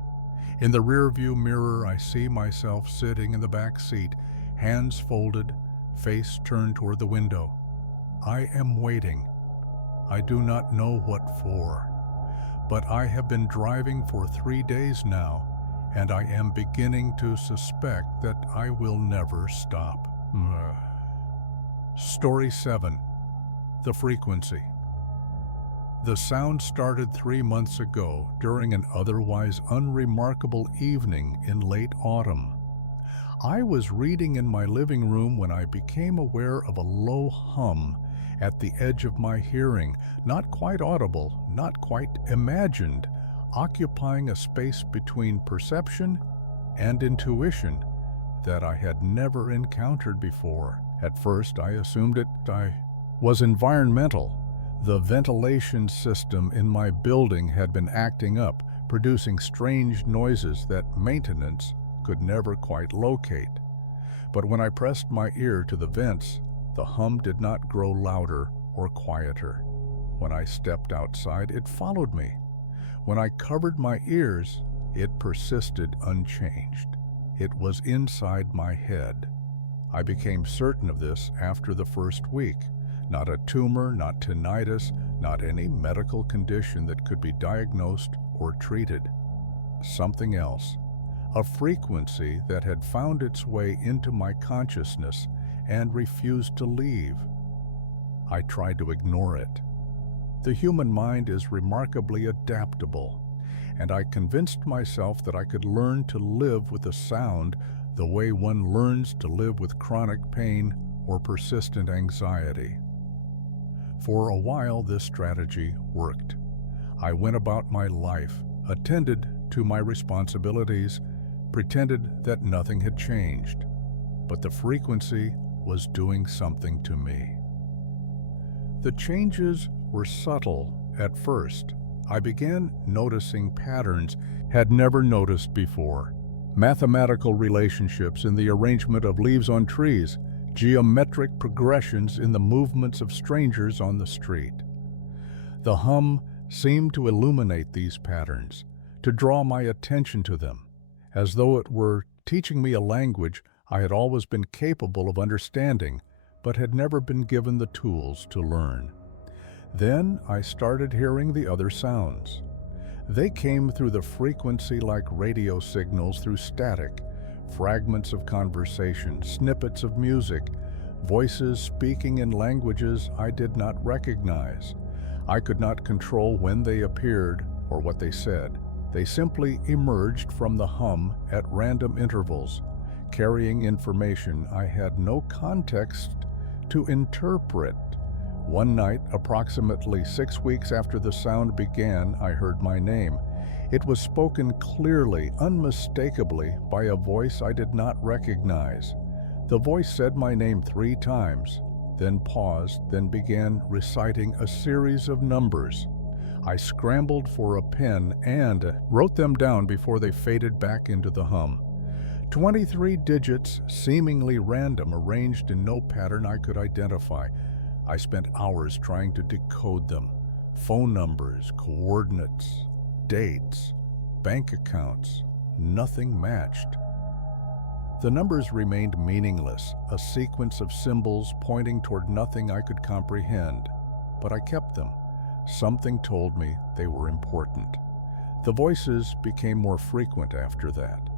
In the rearview mirror, I see myself sitting in the back seat, hands folded, face turned toward the window. I am waiting. I do not know what for, but I have been driving for 3 days now, and I am beginning to suspect that I will never stop. Story 7. The Frequency. The sound started 3 months ago during an otherwise unremarkable evening in late autumn. I was reading in my living room when I became aware of a low hum at the edge of my hearing, not quite audible, not quite imagined, occupying a space between perception and intuition that I had never encountered before. At first, I assumed it was environmental. The ventilation system in my building had been acting up, producing strange noises that maintenance could never quite locate. But when I pressed my ear to the vents, the hum did not grow louder or quieter. When I stepped outside, it followed me. When I covered my ears, it persisted unchanged. It was inside my head. I became certain of this after the first week. Not a tumor, not tinnitus, not any medical condition that could be diagnosed or treated. Something else, a frequency that had found its way into my consciousness and refused to leave. I tried to ignore it. The human mind is remarkably adaptable, and I convinced myself that I could learn to live with a sound the way one learns to live with chronic pain or persistent anxiety. For a while, this strategy worked. I went about my life, attended to my responsibilities, pretended that nothing had changed. But the frequency was doing something to me. The changes were subtle at first. I began noticing patterns had never noticed before. Mathematical relationships in the arrangement of leaves on trees, geometric progressions in the movements of strangers on the street. The hum seemed to illuminate these patterns, to draw my attention to them, as though it were teaching me a language I had always been capable of understanding, but had never been given the tools to learn. Then I started hearing the other sounds. They came through the frequency like radio signals through static, fragments of conversation, snippets of music, voices speaking in languages I did not recognize. I could not control when they appeared or what they said. They simply emerged from the hum at random intervals, carrying information I had no context to interpret. One night, approximately 6 weeks after the sound began, I heard my name. It was spoken clearly, unmistakably, by a voice I did not recognize. The voice said my name 3 times, then paused, then began reciting a series of numbers. I scrambled for a pen and wrote them down before they faded back into the hum. 23 digits, seemingly random, arranged in no pattern I could identify. I spent hours trying to decode them. Phone numbers, coordinates, dates, bank accounts. Nothing matched. The numbers remained meaningless, a sequence of symbols pointing toward nothing I could comprehend. But I kept them. Something told me they were important. The voices became more frequent after that.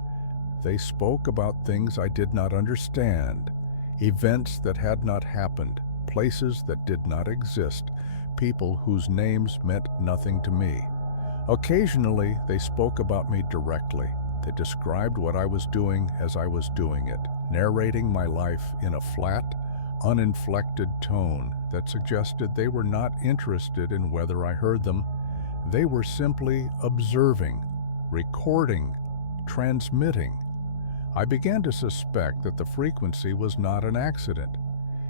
They spoke about things I did not understand, events that had not happened, places that did not exist, people whose names meant nothing to me. Occasionally, they spoke about me directly. They described what I was doing as I was doing it, narrating my life in a flat, uninflected tone that suggested they were not interested in whether I heard them. They were simply observing, recording, transmitting. I began to suspect that the frequency was not an accident.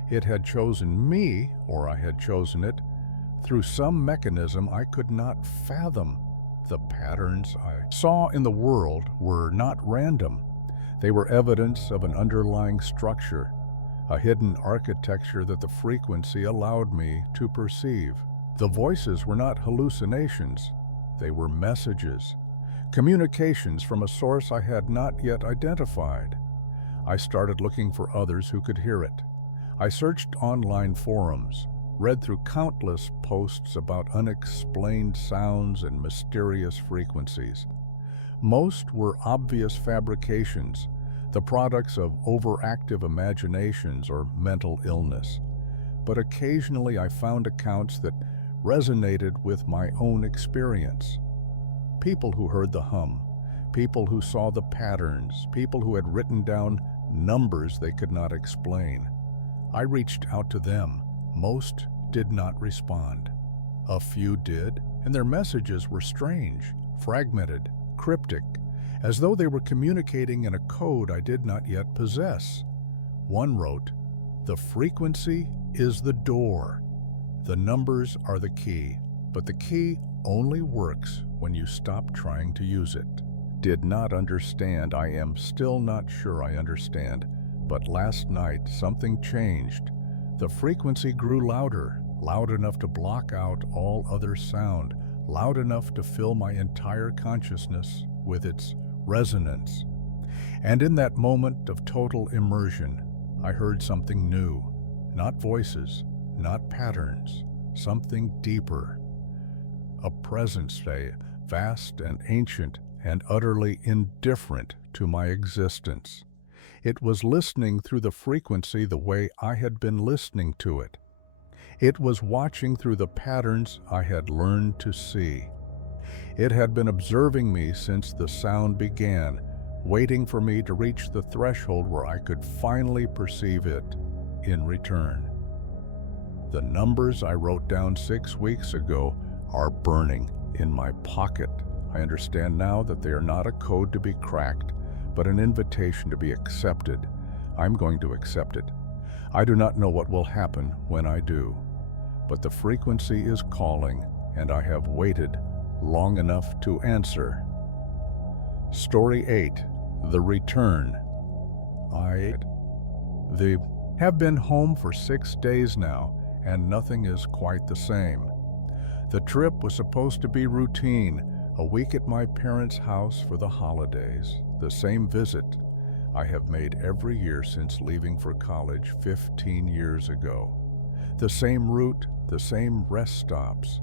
It had chosen me, or I had chosen it, through some mechanism I could not fathom. The patterns I saw in the world were not random. They were evidence of an underlying structure, a hidden architecture that the frequency allowed me to perceive. The voices were not hallucinations. They were messages, communications from a source I had not yet identified. I started looking for others who could hear it. I searched online forums, read through countless posts about unexplained sounds and mysterious frequencies. Most were obvious fabrications, the products of overactive imaginations or mental illness. But occasionally I found accounts that resonated with my own experience. People who heard the hum, people who saw the patterns, people who had written down numbers they could not explain. I reached out to them. Most did not respond. A few did, and their messages were strange, fragmented, cryptic, as though they were communicating in a code I did not yet possess. One wrote, "The frequency is the door. The numbers are the key, but the key only works when you stop trying to use it." Did not understand. I am still not sure I understand. But last night something changed. The frequency grew louder, loud enough to block out all other sound, loud enough to fill my entire consciousness with its resonance. And in that moment of total immersion, I heard something new. Not voices, not patterns, something deeper. A presence, vast and ancient and utterly indifferent to my existence. It was listening through the frequency the way I had been listening to it. It was watching through the patterns I had learned to see. It had been observing me since the sound began, waiting for me to reach the threshold where I could finally perceive it in return. The numbers I wrote down 6 weeks ago are burning in my pocket. I understand now that they are not a code to be cracked, but an invitation to be accepted. I'm going to accept it. I do not know what will happen when I do, but the frequency is calling, and I have waited long enough to answer. Story 8, The Return. I have been home for 6 days now, and nothing is quite the same. The trip was supposed to be routine, a week at my parents' house for the holidays, the same visit I have made every year since leaving for college 15 years ago. The same route, the same rest stops,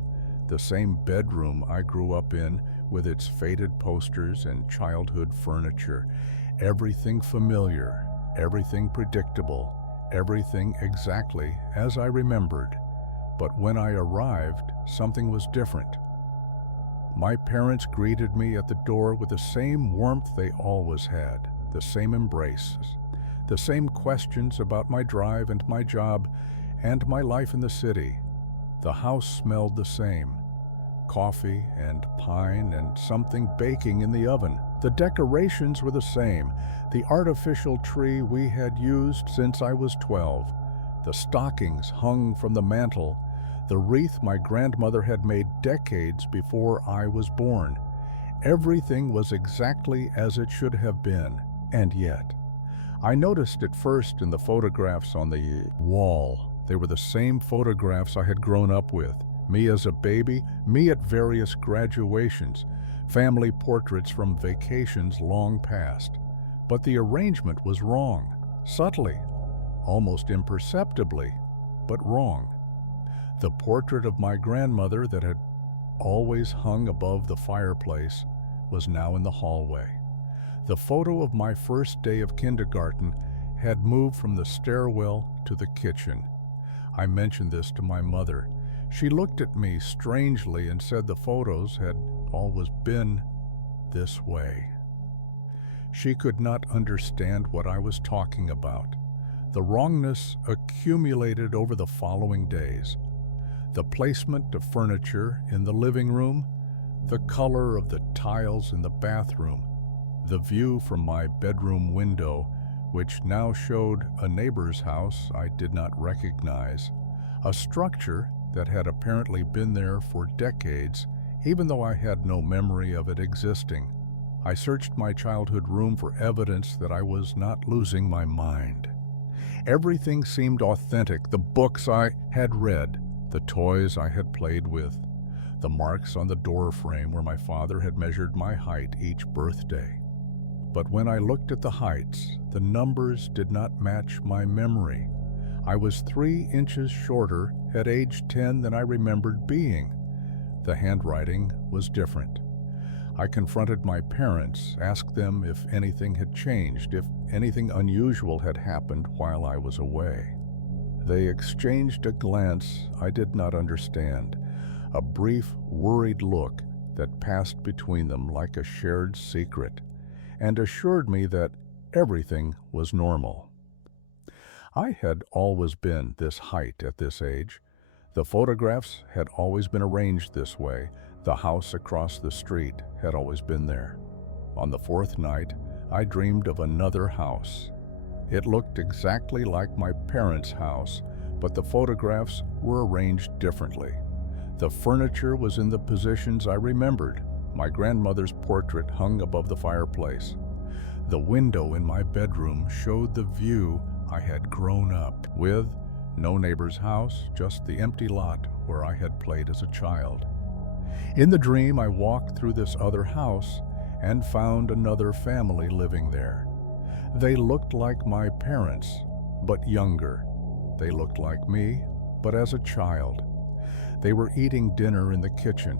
the same bedroom I grew up in with its faded posters and childhood furniture. Everything familiar, everything predictable, everything exactly as I remembered. But when I arrived, something was different. My parents greeted me at the door with the same warmth they always had, the same embraces, the same questions about my drive and my job and my life in the city. The house smelled the same, coffee and pine and something baking in the oven. The decorations were the same, the artificial tree we had used since I was 12, the stockings hung from the mantel, the wreath my grandmother had made decades before I was born. Everything was exactly as it should have been, and yet, I noticed it first in the photographs on the wall. They were the same photographs I had grown up with. Me as a baby, me at various graduations, family portraits from vacations long past. But the arrangement was wrong, subtly, almost imperceptibly, but wrong. The portrait of my grandmother that had always hung above the fireplace was now in the hallway. The photo of my first day of kindergarten had moved from the stairwell to the kitchen. I mentioned this to my mother. She looked at me strangely and said the photos had always been this way. She could not understand what I was talking about. The wrongness accumulated over the following days. The placement of furniture in the living room, the color of the tiles in the bathroom, the view from my bedroom window, which now showed a neighbor's house I did not recognize, a structure that had apparently been there for decades, even though I had no memory of it existing. I searched my childhood room for evidence that I was not losing my mind. Everything seemed authentic, the books I had read, the toys I had played with, the marks on the door frame where my father had measured my height each birthday. But when I looked at the heights, the numbers did not match my memory. I was 3 inches shorter at age 10 than I remembered being. The handwriting was different. I confronted my parents, asked them if anything had changed, if anything unusual had happened while I was away. They exchanged a glance I did not understand, a brief, worried look that passed between them like a shared secret, and assured me that everything was normal. I had always been this height at this age. The photographs had always been arranged this way. The house across the street had always been there. On the fourth night, I dreamed of another house. It looked exactly like my parents' house, but the photographs were arranged differently. The furniture was in the positions I remembered. My grandmother's portrait hung above the fireplace. The window in my bedroom showed the view I had grown up with. No neighbor's house, just the empty lot where I had played as a child. In the dream, I walked through this other house and found another family living there. They looked like my parents, but younger. They looked like me, but as a child. They were eating dinner in the kitchen,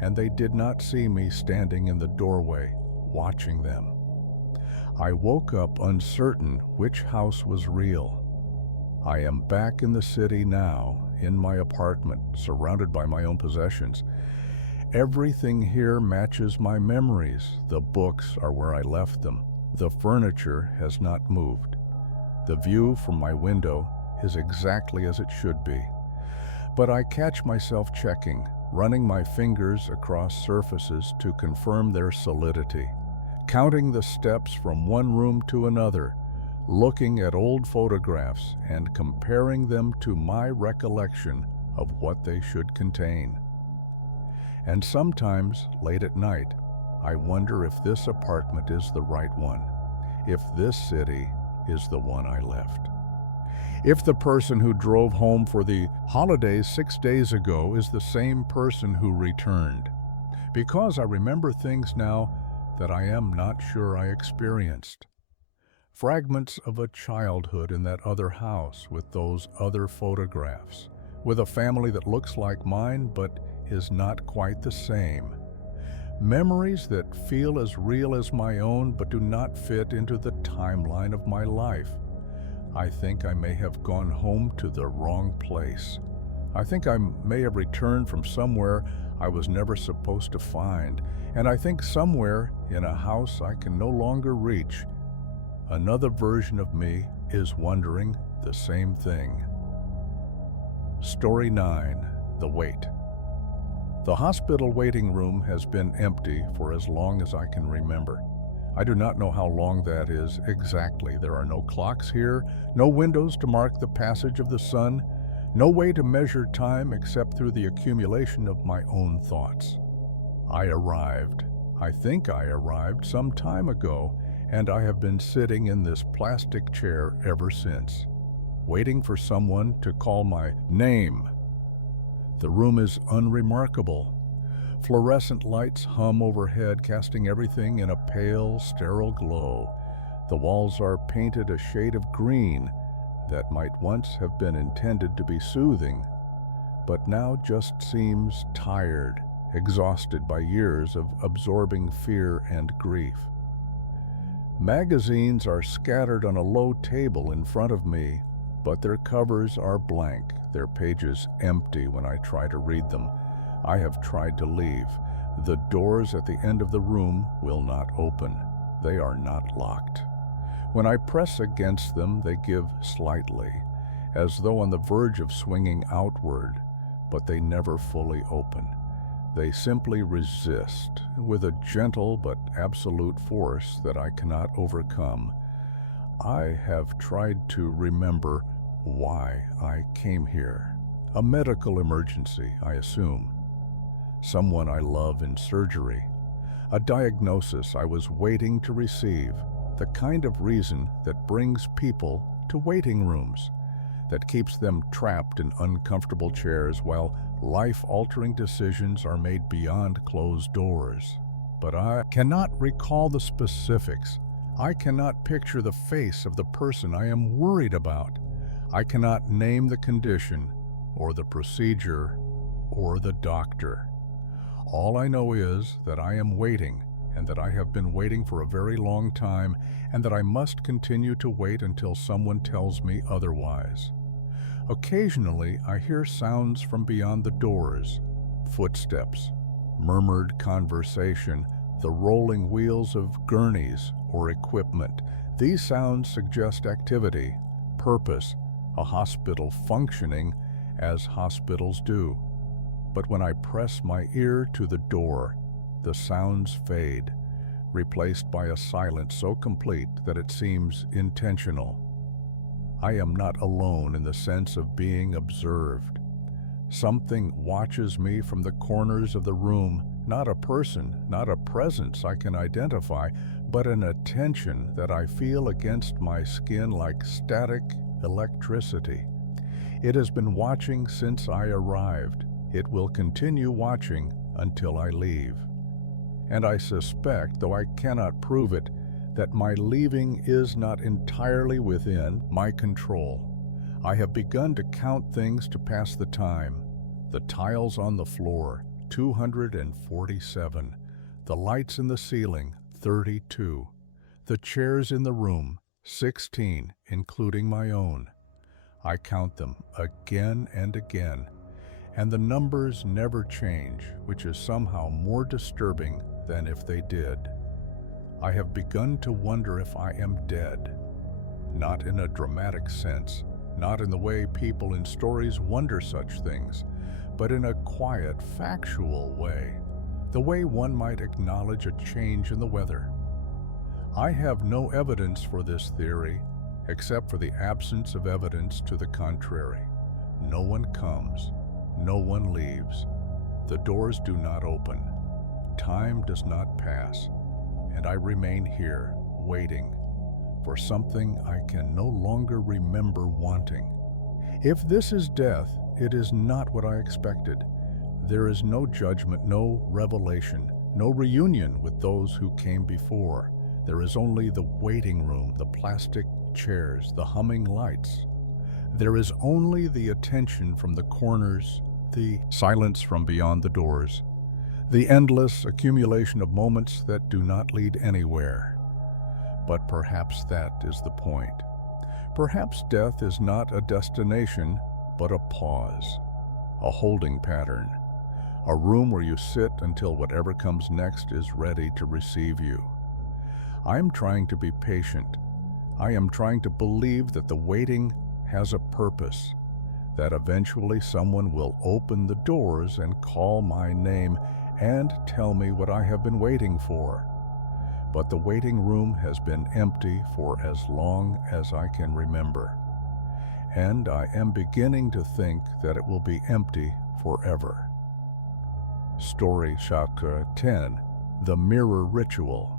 and they did not see me standing in the doorway, watching them. I woke up uncertain which house was real. I am back in the city now, in my apartment, surrounded by my own possessions. Everything here matches my memories. The books are where I left them. The furniture has not moved. The view from my window is exactly as it should be. But I catch myself checking, running my fingers across surfaces to confirm their solidity, counting the steps from one room to another, looking at old photographs and comparing them to my recollection of what they should contain. And sometimes, late at night, I wonder if this apartment is the right one, if this city is the one I left. If the person who drove home for the holidays 6 days ago is the same person who returned. Because I remember things now that I am not sure I experienced. Fragments of a childhood in that other house with those other photographs, with a family that looks like mine but is not quite the same. Memories that feel as real as my own but do not fit into the timeline of my life. I think I may have gone home to the wrong place. I think I may have returned from somewhere I was never supposed to find, and I think somewhere in a house I can no longer reach, another version of me is wondering the same thing. Story 9. The Wait. The hospital waiting room has been empty for as long as I can remember. I do not know how long that is exactly. There are no clocks here, no windows to mark the passage of the sun, no way to measure time except through the accumulation of my own thoughts. I think I arrived some time ago, and I have been sitting in this plastic chair ever since, waiting for someone to call my name. The room is unremarkable. Fluorescent lights hum overhead, casting everything in a pale, sterile glow. The walls are painted a shade of green that might once have been intended to be soothing, but now just seems tired, exhausted by years of absorbing fear and grief. Magazines are scattered on a low table in front of me, but their covers are blank, their pages empty when I try to read them. I have tried to leave. The doors at the end of the room will not open. They are not locked. When I press against them, they give slightly, as though on the verge of swinging outward, but they never fully open. They simply resist, with a gentle but absolute force that I cannot overcome. I have tried to remember why I came here. A medical emergency, I assume. Someone I love in surgery. A diagnosis I was waiting to receive. The kind of reason that brings people to waiting rooms, that keeps them trapped in uncomfortable chairs while life-altering decisions are made beyond closed doors. But I cannot recall the specifics. I cannot picture the face of the person I am worried about. I cannot name the condition, or the procedure, or the doctor. All I know is that I am waiting, and that I have been waiting for a very long time, and that I must continue to wait until someone tells me otherwise. Occasionally, I hear sounds from beyond the doors, footsteps, murmured conversation, the rolling wheels of gurneys or equipment. These sounds suggest activity, purpose, a hospital functioning as hospitals do. But when I press my ear to the door, the sounds fade, replaced by a silence so complete that it seems intentional. I am not alone in the sense of being observed. Something watches me from the corners of the room, not a person, not a presence I can identify, but an attention that I feel against my skin like static electricity. It has been watching since I arrived. It will continue watching until I leave. And I suspect, though I cannot prove it, that my leaving is not entirely within my control. I have begun to count things to pass the time. The tiles on the floor, 247. The lights in the ceiling, 32. The chairs in the room, 16, including my own. I count them again and again, and the numbers never change, which is somehow more disturbing than if they did. I have begun to wonder if I am dead. Not in a dramatic sense, not in the way people in stories wonder such things, but in a quiet, factual way, the way one might acknowledge a change in the weather. I have no evidence for this theory, except for the absence of evidence to the contrary. No one comes, no one leaves. The doors do not open. Time does not pass, and I remain here, waiting for something I can no longer remember wanting. If this is death, it is not what I expected. There is no judgment, no revelation, no reunion with those who came before. There is only the waiting room, the plastic chairs, the humming lights. There is only the attention from the corners, the silence from beyond the doors, the endless accumulation of moments that do not lead anywhere. But perhaps that is the point. Perhaps death is not a destination, but a pause, a holding pattern, a room where you sit until whatever comes next is ready to receive you. I am trying to be patient. I am trying to believe that the waiting has a purpose, that eventually someone will open the doors and call my name and tell me what I have been waiting for. But the waiting room has been empty for as long as I can remember. And I am beginning to think that it will be empty forever. Story Chapter 10, The Mirror Ritual.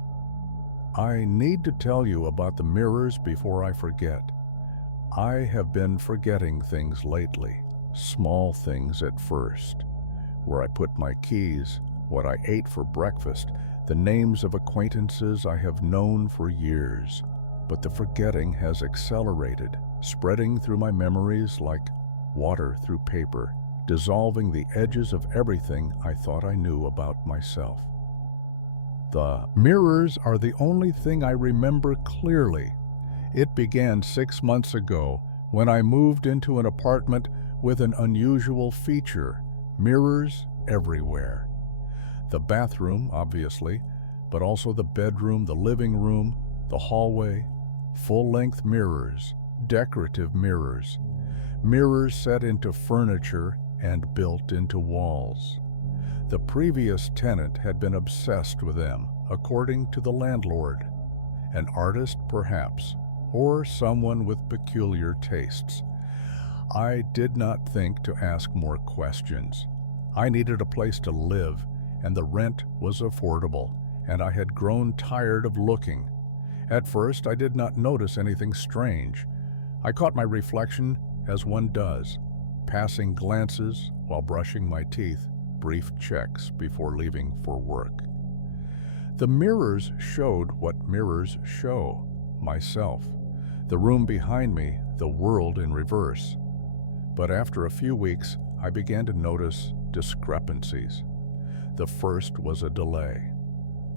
I need to tell you about the mirrors before I forget. I have been forgetting things lately, small things at first. Where I put my keys, what I ate for breakfast, the names of acquaintances I have known for years. But the forgetting has accelerated, spreading through my memories like water through paper, dissolving the edges of everything I thought I knew about myself. The mirrors are the only thing I remember clearly. It began 6 months ago when I moved into an apartment with an unusual feature: mirrors everywhere. The bathroom, obviously, but also the bedroom, the living room, the hallway, full-length mirrors, decorative mirrors, mirrors set into furniture and built into walls. The previous tenant had been obsessed with them, according to the landlord. An artist, perhaps, or someone with peculiar tastes. I did not think to ask more questions. I needed a place to live, and the rent was affordable, and I had grown tired of looking. At first, I did not notice anything strange. I caught my reflection as one does, passing glances while brushing my teeth, brief checks before leaving for work. The mirrors showed what mirrors show: myself, the room behind me, the world in reverse. But after a few weeks, I began to notice discrepancies. The first was a delay.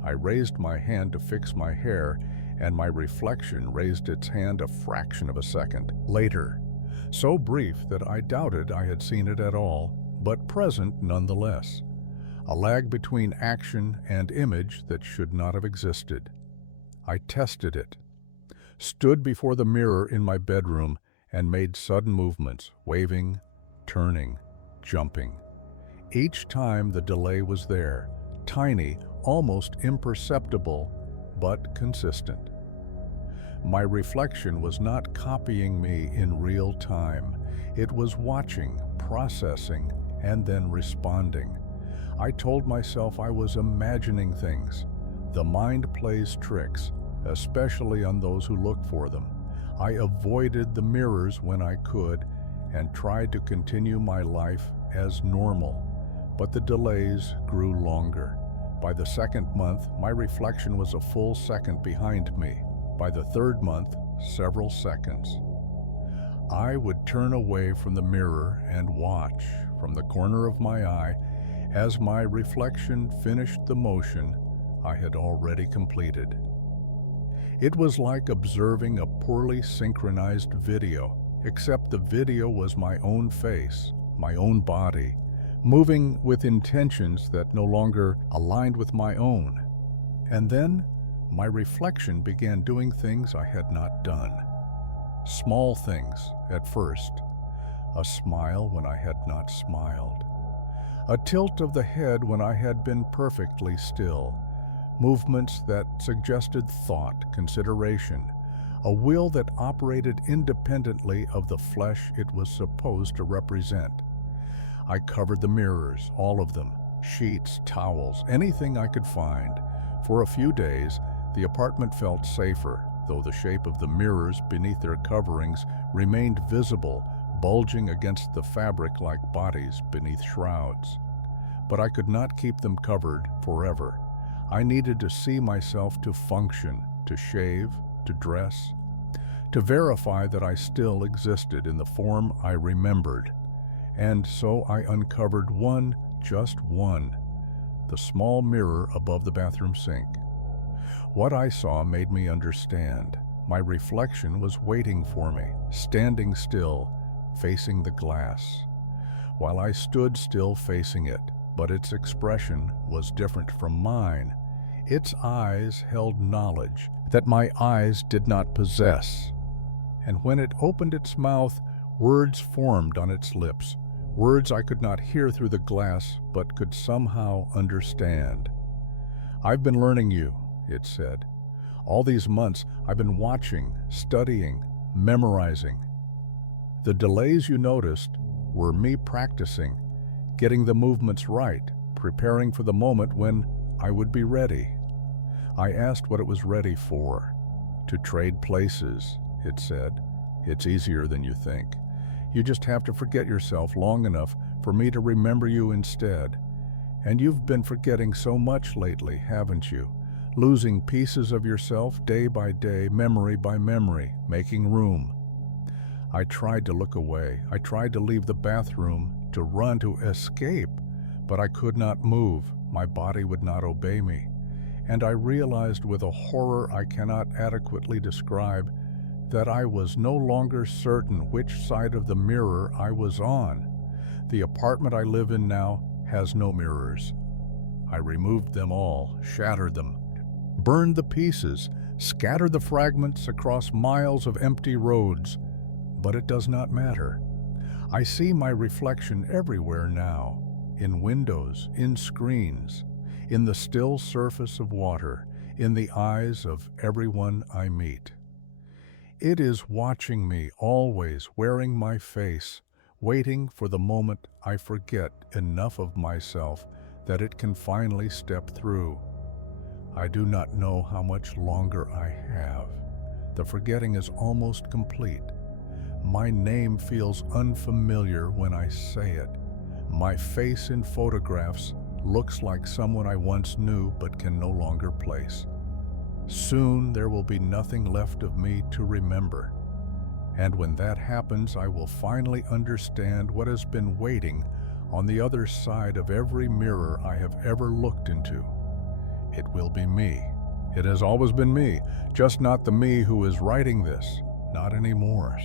I raised my hand to fix my hair, and my reflection raised its hand a fraction of a second later, so brief that I doubted I had seen it at all, but present nonetheless. A lag between action and image that should not have existed. I tested it, stood before the mirror in my bedroom, and made sudden movements, waving, turning, jumping. Each time the delay was there, tiny, almost imperceptible, but consistent. My reflection was not copying me in real time. It was watching, processing, and then responding. I told myself I was imagining things. The mind plays tricks, especially on those who look for them. I avoided the mirrors when I could and tried to continue my life as normal. But the delays grew longer. By the second month, my reflection was a full second behind me. By the third month, several seconds. I would turn away from the mirror and watch from the corner of my eye as my reflection finished the motion I had already completed. It was like observing a poorly synchronized video, except the video was my own face, my own body, moving with intentions that no longer aligned with my own. And then my reflection began doing things I had not done. Small things at first. A smile when I had not smiled. A tilt of the head when I had been perfectly still. Movements that suggested thought, consideration. A will that operated independently of the flesh it was supposed to represent. I covered the mirrors, all of them, sheets, towels, anything I could find. For a few days, the apartment felt safer, though the shape of the mirrors beneath their coverings remained visible, bulging against the fabric like bodies beneath shrouds. But I could not keep them covered forever. I needed to see myself to function, to shave, to dress, to verify that I still existed in the form I remembered. And so I uncovered one, just one, the small mirror above the bathroom sink. What I saw made me understand. My reflection was waiting for me, standing still, facing the glass, while I stood still facing it, but its expression was different from mine. Its eyes held knowledge that my eyes did not possess. And when it opened its mouth, words formed on its lips, words I could not hear through the glass, but could somehow understand. "I've been learning you," it said. "All these months I've been watching, studying, memorizing. The delays you noticed were me practicing, getting the movements right, preparing for the moment when I would be ready." I asked what it was ready for. "To trade places," it said. "It's easier than you think. You just have to forget yourself long enough for me to remember you instead. And you've been forgetting so much lately, haven't you? Losing pieces of yourself day by day, memory by memory, making room." I tried to look away. I tried to leave the bathroom, to run, to escape, but I could not move. My body would not obey me. And I realized with a horror I cannot adequately describe that I was no longer certain which side of the mirror I was on. The apartment I live in now has no mirrors. I removed them all, shattered them, burned the pieces, scattered the fragments across miles of empty roads, but it does not matter. I see my reflection everywhere now, in windows, in screens, in the still surface of water, in the eyes of everyone I meet. It is watching me always, wearing my face, waiting for the moment I forget enough of myself that it can finally step through. I do not know how much longer I have. The forgetting is almost complete. My name feels unfamiliar when I say it. My face in photographs looks like someone I once knew but can no longer place. Soon there will be nothing left of me to remember. And when that happens, I will finally understand what has been waiting on the other side of every mirror I have ever looked into. It will be me. It has always been me, just not the me who is writing this, not anymore.